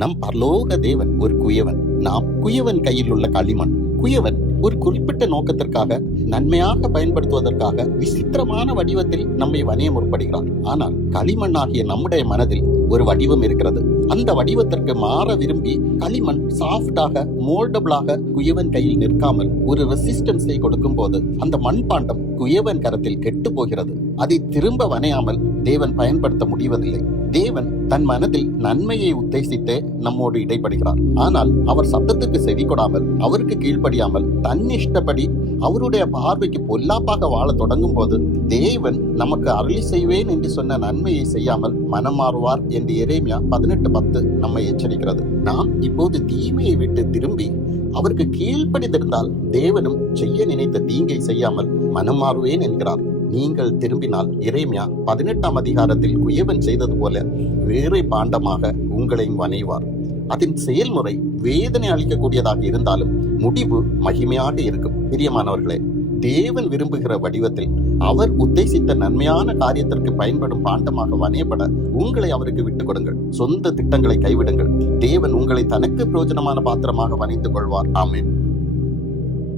நம் பரலோக தேவன் ஒரு குயவன். நாம் குயவன் கையில் உள்ள களிமண். குயவன் ஒரு குறிப்பிட்ட நோக்கத்திற்காக நன்மையாக பயன்படுத்துவதற்காக விசித்திரமான வடிவத்தில் நம்மை வணைய முற்படுகிறார். ஆனால் களிமண்ணாகிய நம்முடைய மனதில் ஒரு வடிவம் இருக்கிறது. அந்த வடிவத்திற்கு மாற விரும்பி களிமண் சாஃப்டாக மோல்டபிளாக குயவன் கையில் நிற்காமல் ஒரு ரெசிஸ்டன்ஸை கொடுக்கும் போது அந்த மண்பாண்டம் குயவன் கரத்தில் கெட்டு போகிறது. அதை திரும்ப வணையாமல் தேவன் பயன்படுத்த முடிவதில்லை. தேவன் தன் மனதில் நன்மையை உத்தேசித்தே நம்மோடு இடைப்படுகிறார். ஆனால் அவர் சத்தத்துக்கு செவி கொடாமல், அவருக்கு கீழ்ப்படியாமல், தன் இஷ்டப்படி அவருடைய பார்வைக்கு பொல்லாப்பாக வாழ தொடங்கும் போது தேவன் நமக்கு அருளி செய்வேன் என்று சொன்ன நன்மையை செய்யாமல் மனம் மாறுவார் என்று எரேமியா 18:10 நம்மை எச்சரிக்கிறது. நாம் இப்போது தீமையை விட்டு திரும்பி அவருக்கு கீழ்ப்படிந்திருந்தால் தேவனும் செய்ய நினைத்த தீங்கை செய்யாமல் மனம் மாறுவேன் என்கிறார். நீங்கள் திரும்பினால் எரேமியா 18ஆம் அதிகாரத்தில் குயவன் செய்தது போல வேறு பாண்டமாக உங்களையும் வணைவார். அதன் செயல்முறை வேதனை அளிக்கக்கூடியதாக இருந்தாலும் முடிவு மகிமையாக இருக்கும். பிரியமானவர்களே, தேவன் விரும்புகிற வடிவத்தில் அவர் உத்தேசித்த நன்மையான காரியத்திற்கு பயன்படும் பாண்டமாக வணையப்பட உங்களை அவருக்கு விட்டுக் கொடுங்கள். சொந்த திட்டங்களை கைவிடுங்கள். தேவன் உங்களை தனக்கு பிரயோஜனமான பாத்திரமாக வணைந்து கொள்வார். ஆமென்.